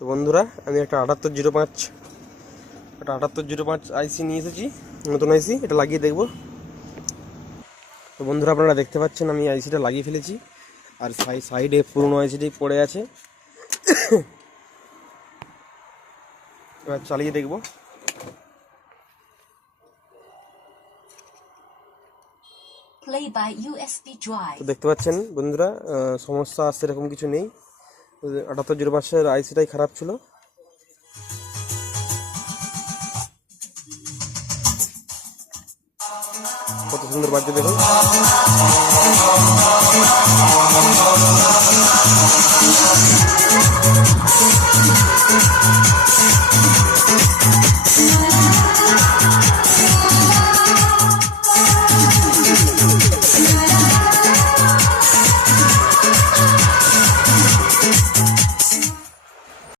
তো বন্ধুরা, আমি একটা 7805 আইসি নিয়ে এসেছি, নতুন আইসি। এটা লাগিয়ে দেখব। তো বন্ধুরা, আপনারা দেখতে পাচ্ছেন আমি আইসিটা লাগিয়ে ফেলেছি, আর সাইডে পুরনো আইসিটি পড়ে আছে। এবার চালিয়ে দেখব। তো দেখতে পাচ্ছেন বন্ধুরা, সমস্যা আসছে এরকম কিছু নেই। 7805-এর আইসিটাই খারাপ ছিল। কত সুন্দর বাজছে দেখুন।